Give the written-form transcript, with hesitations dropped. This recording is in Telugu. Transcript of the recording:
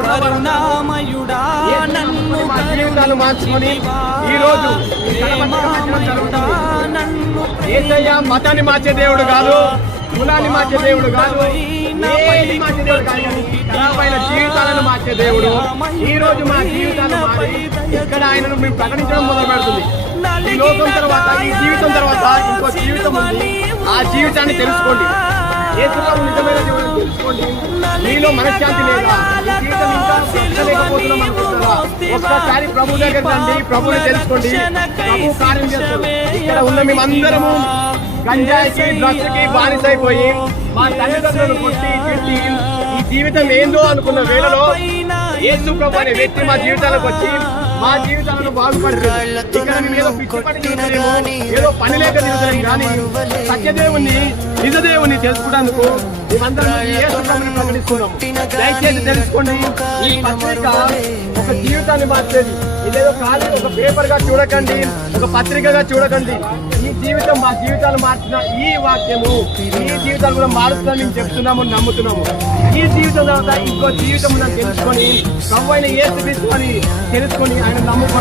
కరుణామయుడా నన్ను మా జీవితాలు మార్చుకొని ఈ రోజు యేసయ్య మతాన్ని మార్చే దేవుడు కాదు, కులాన్ని మార్చే దేవుడు కాదు, ఏది మార్చే దేవుడు కాదు, ఖరాబైన జీవితాలను మార్చే దేవుడు. ఈ రోజు మా జీవితాలు మారి ఇక్కడ ఆయనను మేము ప్రకటించడం మొదలు పెడుతుంది. ఈ లోకం తర్వాత, ఈ జీవితం తర్వాత ఇంకో జీవితం ఉంది. ఆ జీవితాన్ని తెలుసుకోండి. యేసుప్రభు నిజమైన దేవుడిని తెలుసుకోండి. మీలో మనశ్శాంతి లేదా? ఈ జీవితం ఇంకా బ్రతకలేకపోతున్నాం అనుకుంటున్నారా? ఒక్కసారి ప్రభు దగ్గర రండి, ప్రభుని తెలుసుకోండి. ప్రభు కార్యం చేస్తారు. ఇక్కడ ఉన్న మేమందరము గంజాయికి, డ్రగ్స్కి బానిసైపోయి మా తల్లిదండ్రులను కొట్టి తిట్టి ఈ జీవితం ఏందో అనుకున్న వేళలో యేసు ప్రభు అనే వ్యక్తి మా జీవితాలకు వచ్చి మా జీవితాలను బాగుపడలేదు. ఇక్కడ మేము ఏదో పిచ్చి పని తిరుగుతామేమో, ఏదో పని లేక తిరుగుతాం, కానీ సత్యదేవుని నిజదేవుని తెలుసుకోవడానికి మేమందరం యేసు ప్రభుని ప్రకటిస్తున్నాము. దయచేసి తెలుసుకోండి, ఈ పత్రిక ఒక జీవితాన్ని మార్చేది. ఇదేదో ఖాళీ ఒక పేపర్ గా చూడకండి, ఒక పత్రికగా చూడకండి. ఈ జీవితం మా జీవితాలు మార్చిన ఈ వాక్యము ఈ జీవితాలు కూడా మారుస్తుందని మేము చెప్తున్నాము, నమ్ముతున్నాము. ఈ జీవితం తర్వాత ఇంకో జీవితం తెలుసుకొని ప్రభువైన యేసు క్రీస్తుని తెలుసుకొని ఆయన నమ్ముకోండి.